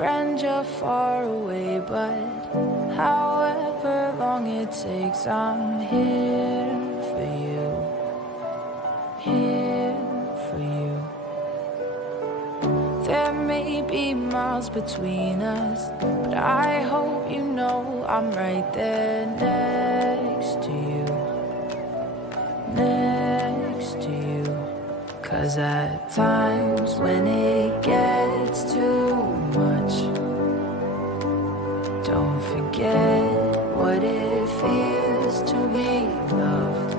friend, you're far away, but however long it takes, I'm here for you, here for you. There may be miles between us, but I hope you know I'm right there next to you, next to you. 'Cause at times when it gets too much, don't forget what it feels to be loved.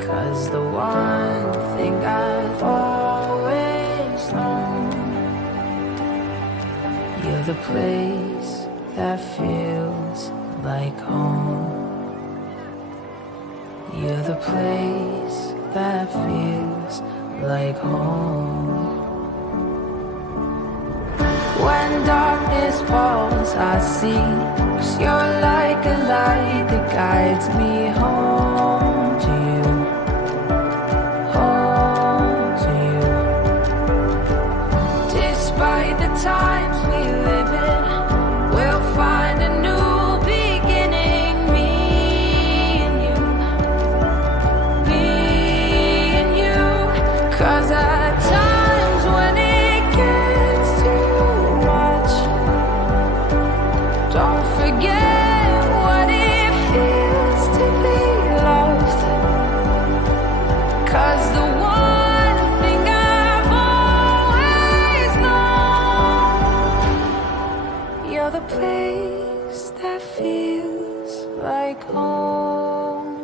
'Cause the one thing I've always known, you're the place that feels like home. You're the place that feels like home. When darkness falls, I see, 'cause you're like a light that guides me home to you, home to you. Despite the times we live in, we'll find a new beginning, me and you, me and you. 'Cause at times when it gets too much, don't forget what it feels to be loved. 'Cause the one thing I've always known, you're the place that feels like home.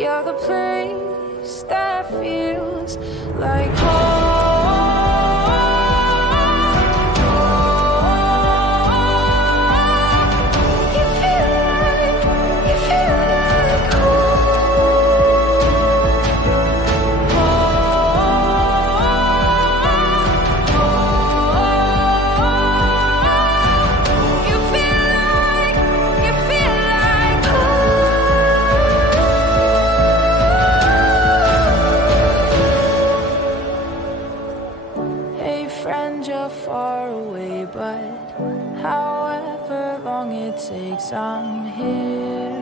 You're the place that feels like home. You feel like home. You feel like home. Hey friend, you're far away, but however long it takes, I'm here